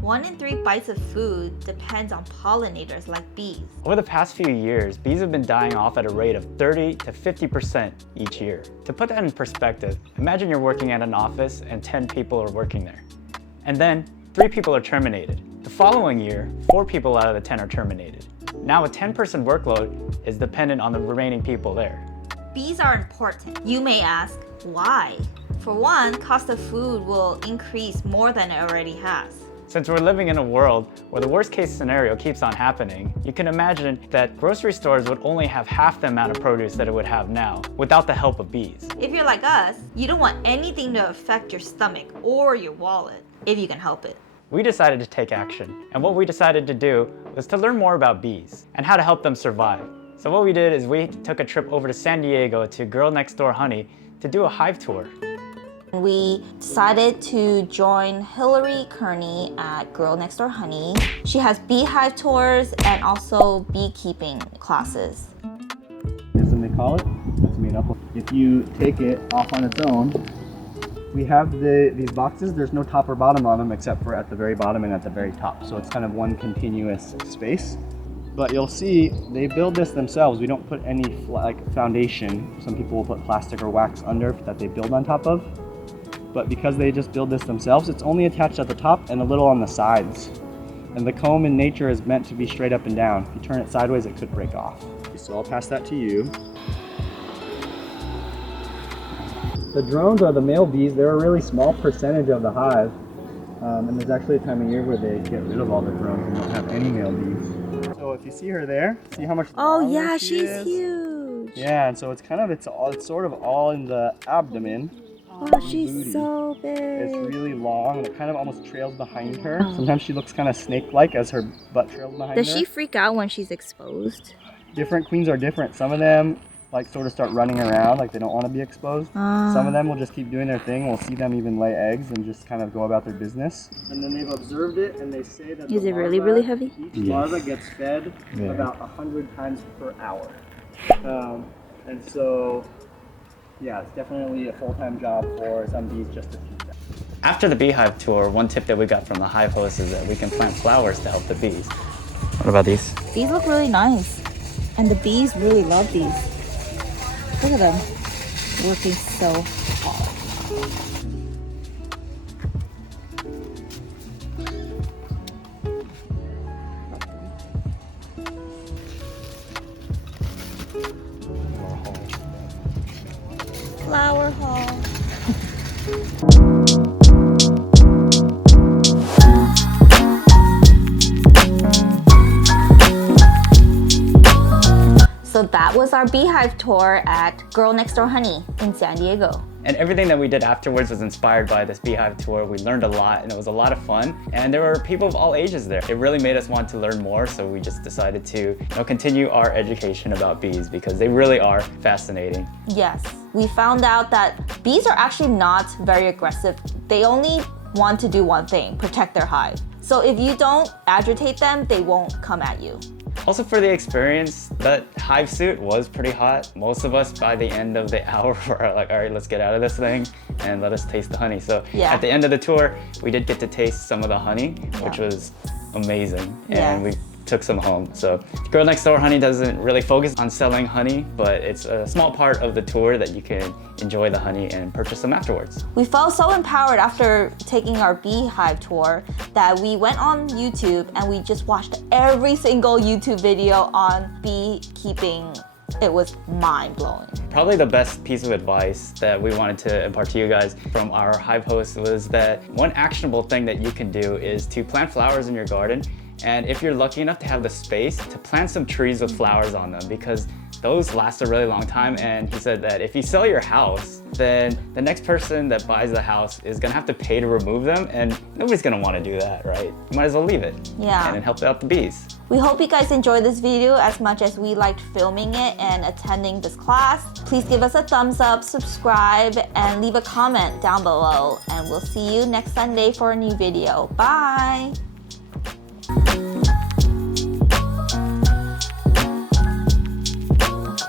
1 in 3 bites of food depends on pollinators like bees. Over the past few years, bees have been dying off at a rate of 30 to 50% each year. To put that in perspective, imagine you're working at an office and 10 people are working there. And then 3 people are terminated. The following year, 4 people out of the 10 are terminated. Now a 10-person workload is dependent on the remaining people there. Bees are important. You may ask, why? For one, cost of food will increase more than it already has. Since we're living in a world where the worst case scenario keeps on happening, you can imagine that grocery stores would only have half the amount of produce that it would have now without the help of bees. If you're like us, you don't want anything to affect your stomach or your wallet, if you can help it. We decided to take action, and what we decided to do was to learn more about bees and how to help them survive. So what we did is we took a trip over to San Diego to Girl Next Door Honey to do a hive tour. We decided to join Hillary Kearney at Girl Next Door Honey. She has beehive tours and also beekeeping classes. As they call it, that's made up. If you take it off on its own, we have these boxes. There's no top or bottom on them except for at the very bottom and at the very top. So it's kind of one continuous space. But you'll see they build this themselves. We don't put any foundation. Some people will put plastic or wax under that they build on top of. But because they just build this themselves, it's only attached at the top and a little on the sides. And the comb in nature is meant to be straight up and down. If you turn it sideways, it could break off. So I'll pass that to you. The drones are the male bees. They're a really small percentage of the hive. And there's actually a time of year where they get rid of all the drones and don't have any male bees. So if you see her there, see how much longer she is? She's huge. Yeah, and so it's sort of all in the abdomen. Oh, she's so big. It's really long and it kind of almost trails behind her. Sometimes she looks kind of snake-like as her butt trails behind her. Does she freak out when she's exposed? Different queens are different. Some of them sort of start running around like they don't want to be exposed. Some of them will just keep doing their thing. We'll see them even lay eggs and just kind of go about their business. And then they've observed it and they say that Is it really heavy? Each larva gets fed about 100 times per hour. And so yeah, it's definitely a full-time job for some bees just to feed them. After the beehive tour, one tip that we got from the hive host is that we can plant flowers to help the bees. What about these? These look really nice. And the bees really love these. Look at them. Working so hard. Flower haul. So that was our beehive tour at Girl Next Door Honey in San Diego. And everything that we did afterwards was inspired by this beehive tour. We learned a lot and it was a lot of fun. And there were people of all ages there. It really made us want to learn more, so we just decided to continue our education about bees because they really are fascinating. Yes, we found out that bees are actually not very aggressive. They only want to do one thing, protect their hive. So if you don't agitate them, they won't come at you. Also for the experience, that hive suit was pretty hot. Most of us by the end of the hour were like, all right, let's get out of this thing and let us taste the honey. So at the end of the tour, we did get to taste some of the honey, which was amazing. And we took some home. So Girl Next Door Honey doesn't really focus on selling honey, but it's a small part of the tour that you can enjoy the honey and purchase them afterwards. We felt so empowered after taking our beehive tour that we went on YouTube and we just watched every single YouTube video on beekeeping. It was mind-blowing. Probably the best piece of advice that we wanted to impart to you guys from our hive host was that one actionable thing that you can do is to plant flowers in your garden. And if you're lucky enough to have the space, to plant some trees with flowers on them, because those last a really long time. And he said that if you sell your house, then the next person that buys the house is gonna have to pay to remove them, and nobody's gonna wanna do that, right? You might as well leave it. Yeah. And then help out the bees. We hope you guys enjoyed this video as much as we liked filming it and attending this class. Please give us a thumbs up, subscribe, and leave a comment down below. And we'll see you next Sunday for a new video. Bye!